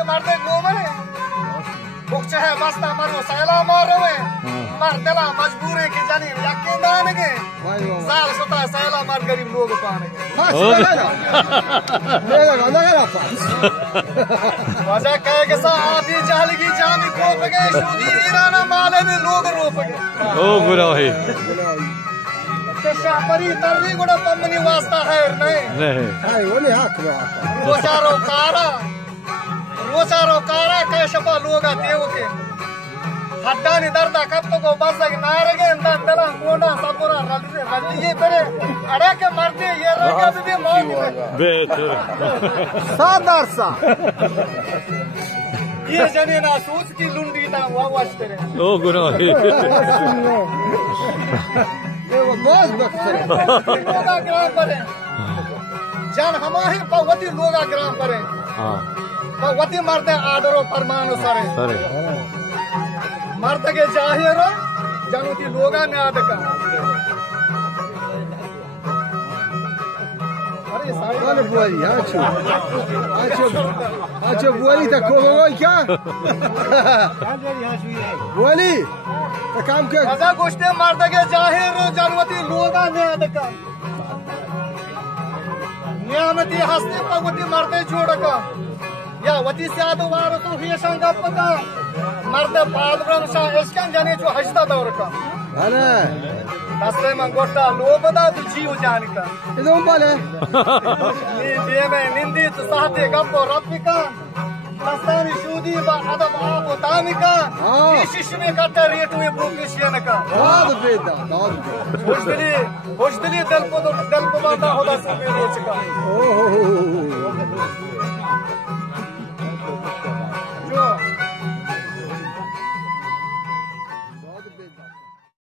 मरते गोमरे बुक्च है बस्ता मरो सैला मारो में मर दिला मजबूर है कि जानी यकीन दाने के साल सुता सैला मर गरीब लोग पाने वजह कह के सा आधी जालगी जामी कोप गए शुदी ईराना माले में लोग रोप गए ओ बुरा है शापरी तरली गुड़ा पम्मनी वास्ता है नहीं वो नहीं हक रोचारो कारा कैशपा लोगा देव के हड्डानी दर्दा कब को बस नारगे अंदर कोंडा सबुरा रल्ली करे अड़े के मरते ये रगे भी मौत बेहतर सादार सा ये जने ना सोच की लुंडी ना वावास करे ओ गुनाह है वो बहुत वक्त लोगा ग्राम परे जान हमारे पवती लोगा ग्राम परे हां वती मरते आडरो फरमानो सारे मर्द के जाहिरो जानुती लोगा ने आदका अरे सारे बुआरी अच्छा बुआरी तक को क्या बुआरी तो काम क्या ऐसा गोष्ठे मर्द के जाहिरो जानुती लोगा ने आदका नियामती हस्ती पवती मरते जोड़का या वती से आदो वारो तो ये संगत पता मर्द पादब्रम सा इसकन जाने जो हस्ता दौर का अरे दस्ते मंगोटा लोबदा तु जीव जान का इधर बाले ये दे में निंदी तो साथे गप्पो रब्बिका दस्तानी शुदी बा अदब आपो तामिका ये शिशमे कट्टा रेट में प्रोफेशन का दाद होशदली दल को बाता होदा सब रोच का